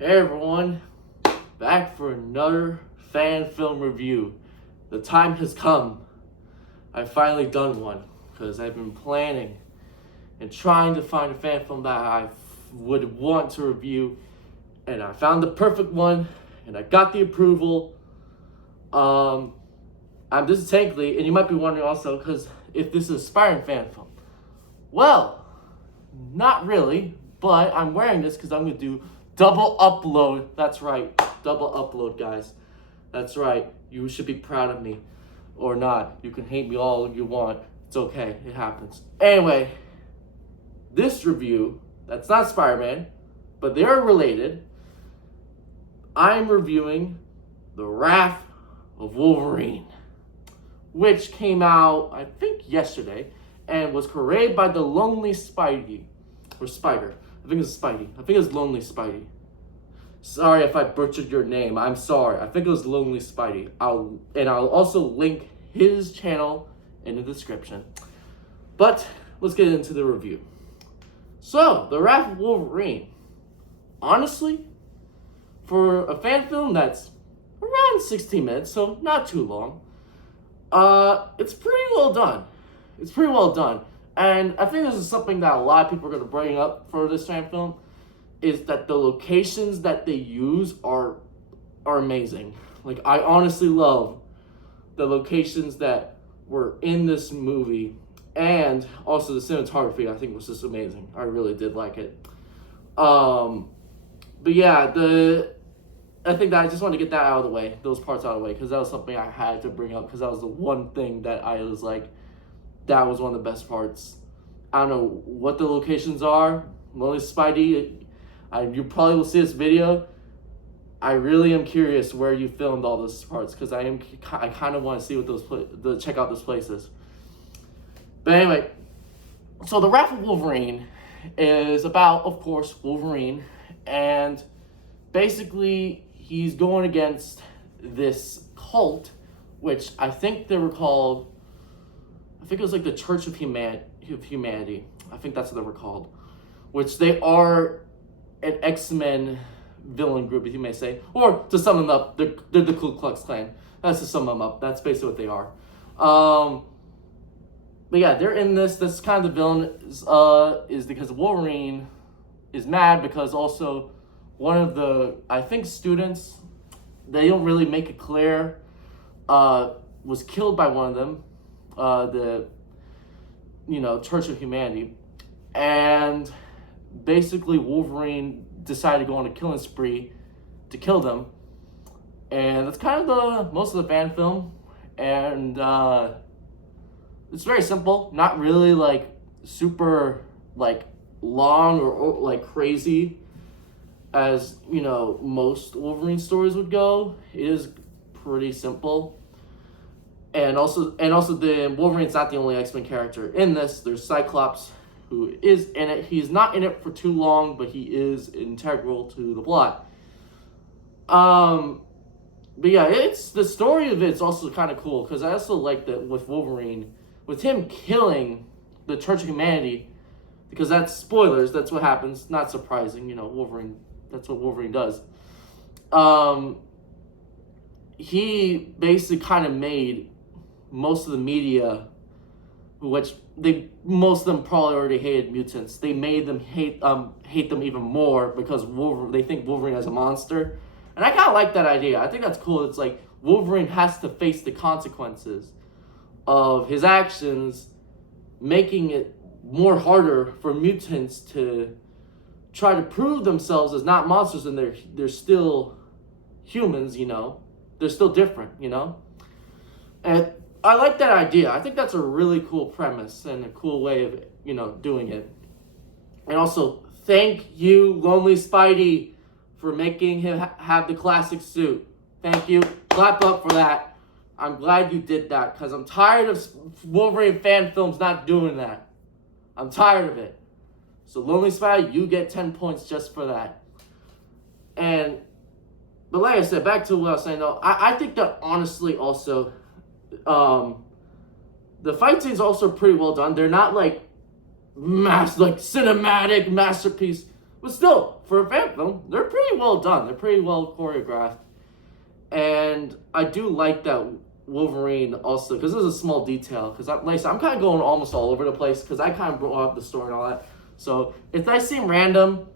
Hey everyone, back for another fan film review. The time has come. I've finally done one because I've been planning and trying to find a fan film that I would want to review, and I found the perfect one, and I got the approval. This is technically, and you might be wondering also, because if this is a Spider-Man fan film, well, not really, but I'm wearing this because I'm gonna do double upload. That's right, double upload, guys. That's right. You should be proud of me, or not. You can hate me all you want. It's okay. It happens. Anyway, this review, that's not Spider-Man, but they are related. I'm reviewing The Wrath of Wolverine, which came out, I think, yesterday, and was created by TheLonelySpidey, or Spider. I think it's Spidey. I think it's TheLonelySpidey. Sorry if I butchered your name. I'm sorry. I think it was TheLonelySpidey. I'll also link his channel in the description. But let's get into the review. So, The Wrath of Wolverine. Honestly, for a fan film that's around 16 minutes, so not too long, it's pretty well done. It's pretty well done. And I think this is something that a lot of people are going to bring up for this fan film, is that the locations that they use are amazing. Like, I honestly love the locations that were in this movie, and also the cinematography, I think, was just amazing. I really did like it. But yeah, I think that I just wanted to get that out of the way, those parts out of the way, because that was something I had to bring up, because that was the one thing that I was like, that was one of the best parts. I don't know what the locations are. Lonely Spidey, you probably will see this video. I really am curious where you filmed all those parts, because I kind of want to see what check out those places. But anyway, so The Wrath of Wolverine is about, of course, Wolverine, and basically he's going against this cult, which I think they were called, I think it was like the Church of Humanity. I think that's what they were called, which they are an X-Men villain group, if you may say, or to sum them up, they're the Ku Klux Klan. That's to sum them up. That's basically what they are. But yeah, they're in this. This kind of the villain is because Wolverine is mad because also one of the, I think, students, they don't really make it clear, was killed by one of them, the Church of Humanity, and basically Wolverine decided to go on a killing spree to kill them, and that's kind of the most of the fan film, and it's very simple, not really like super like long or like crazy as most Wolverine stories would go. It is pretty simple. And also the Wolverine's not the only X-Men character in this. There's Cyclops, who is in it. He's not in it for too long, but he is integral to the plot. But yeah, it's the story of it's also kind of cool, because I also like that with Wolverine, with him killing the Church of Humanity, because that's spoilers, that's what happens, not surprising, Wolverine, that's what Wolverine does. He basically kind of made most of the media, which most of them probably already hated mutants, they made them hate them even more, because they think Wolverine is a monster. And I kind of like that idea. I think that's cool. It's like Wolverine has to face the consequences of his actions, making it more harder for mutants to try to prove themselves as not monsters, and they're still humans, They're still different, And I like that idea. I think that's a really cool premise and a cool way of, doing it. And also, thank you, Lonely Spidey, for making him have the classic suit. Thank you. Clap up for that. I'm glad you did that, because I'm tired of Wolverine fan films not doing that. I'm tired of it. So, Lonely Spidey, you get 10 points just for that. But like I said, back to what I was saying though, I think that honestly also, the fight scenes also pretty well done. They're not like cinematic masterpiece, But still, for a fan film, they're pretty well done. They're pretty well choreographed. And I do like that Wolverine also, because this is a small detail, because I'm kind of going almost all over the place, because I kind of brought up the story and all that. So if I seem random,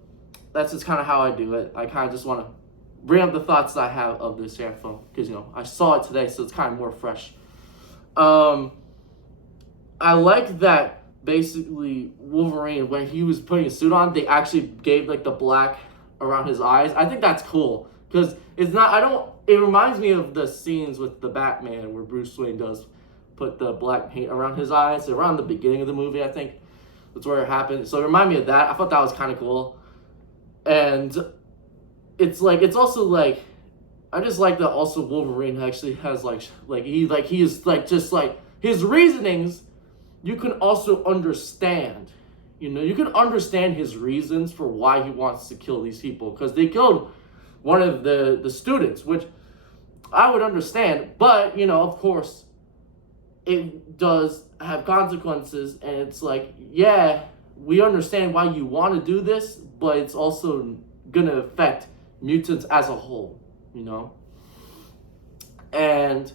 that's just kind of how I do it. I kind of just want to bring up the thoughts that I have of this fan film, because, I saw it today, so it's kind of more fresh. I like that basically Wolverine, when he was putting a suit on, they actually gave like the black around his eyes. I think that's cool, because it reminds me of the scenes with the Batman where Bruce Wayne does put the black paint around his eyes around the beginning of the movie. I think that's where it happened. So it reminded me of that. I thought that was kind of cool. And it's also like, I just like that also Wolverine actually has he is just his reasonings, you can also understand. You can understand his reasons for why he wants to kill these people, because they killed one of the students, which I would understand, but of course it does have consequences, and it's like, yeah, we understand why you want to do this, but it's also gonna affect mutants as a whole, and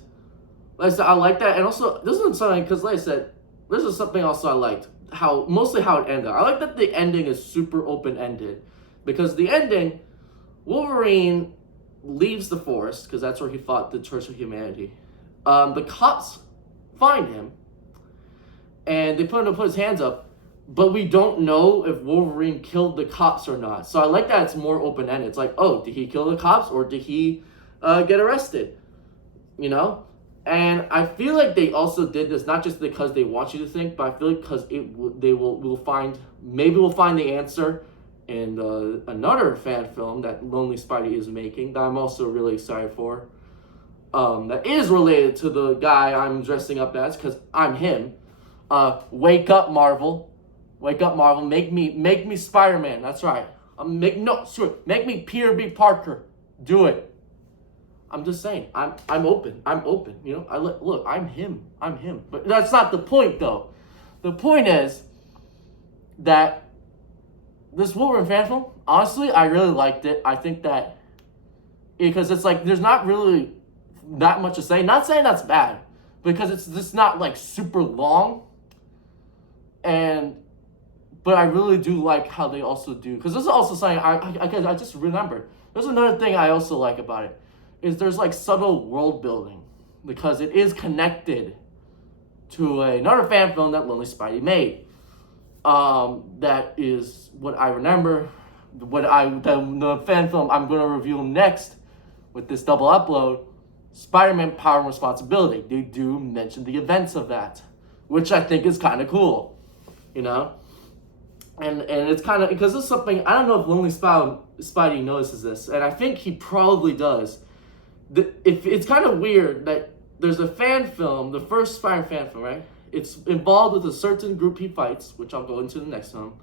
like I said, I like that. And also, this is something, because like I said, this is something also I liked, mostly how it ended. I like that the ending is super open-ended, because the ending, Wolverine leaves the forest, because that's where he fought the Church of Humanity. The cops find him, and they put his hands up, but we don't know if Wolverine killed the cops or not. So I like that it's more open-ended. It's like, oh, did he kill the cops, or did he get arrested? And I feel like they also did this not just because they want you to think, but I feel like because we'll find the answer in another fan film that TheLonelySpidey is making, that I'm also really excited for. That is related to the guy I'm dressing up as, because I'm him. Wake up, Marvel! Wake up, Marvel! Make me Spider-Man. That's right. Make me Peter B. Parker. Do it. I'm just saying. I'm open. Look. I'm him. But that's not the point, though. The point is that this Wolverine fan film, honestly, I really liked it. I think that because it's like there's not really that much to say. Not saying that's bad, because it's just not like super long. But I really do like how they also do, because this is also something I just remembered. There's another thing I also like about it, is there's like subtle world building, because it is connected to another fan film that TheLonelySpidey made. That is what I remember. The fan film I'm going to review next with this double upload, Spider-Man Power and Responsibility. They do mention the events of that, which I think is kind of cool, And it's kind of, because this is something, I don't know if TheLonelySpidey notices this, and I think he probably does. It's kind of weird that there's a fan film, the first Spider-Man fan film, right? It's involved with a certain group he fights, which I'll go into the next film,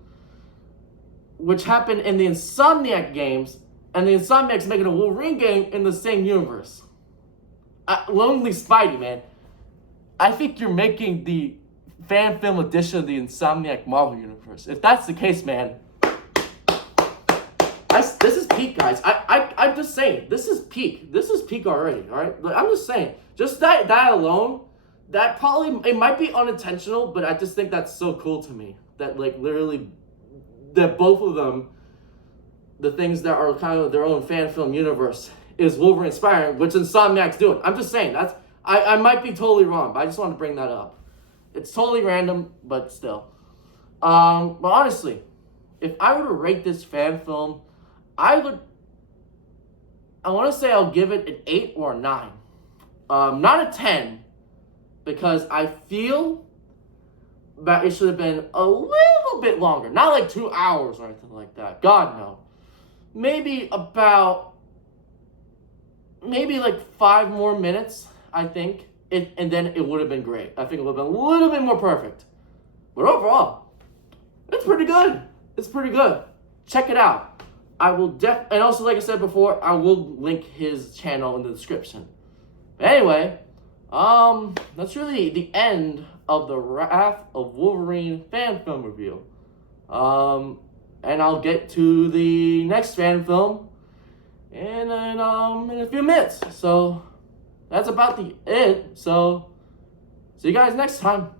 which happened in the Insomniac games, and the Insomniac's making a Wolverine game in the same universe. TheLonelySpidey, man. I think you're making the fan film edition of the Insomniac Marvel Universe. If that's the case, man, this is peak, guys. I'm just saying, this is peak. This is peak already, all right? But I'm just saying, just that alone, that probably, it might be unintentional, but I just think that's so cool to me. That, literally, that both of them, the things that are kind of their own fan film universe, is Wolverine inspiring, which Insomniac's doing. I'm just saying, I might be totally wrong, but I just want to bring that up. It's totally random, but still. But honestly, if I were to rate this fan film, I want to say I'll give it an 8 or a 9. Not a 10, because I feel that it should have been a little bit longer. Not like 2 hours or anything like that. God, no. Maybe like 5 more minutes, I think. And then it would have been great. I think it would have been a little bit more perfect. But overall, it's pretty good. It's pretty good. Check it out. I will and also, like I said before, I will link his channel in the description. But anyway, that's really the end of the Wrath of Wolverine fan film review. and I'll get to the next fan film in a few minutes. So that's about it. So see you guys next time.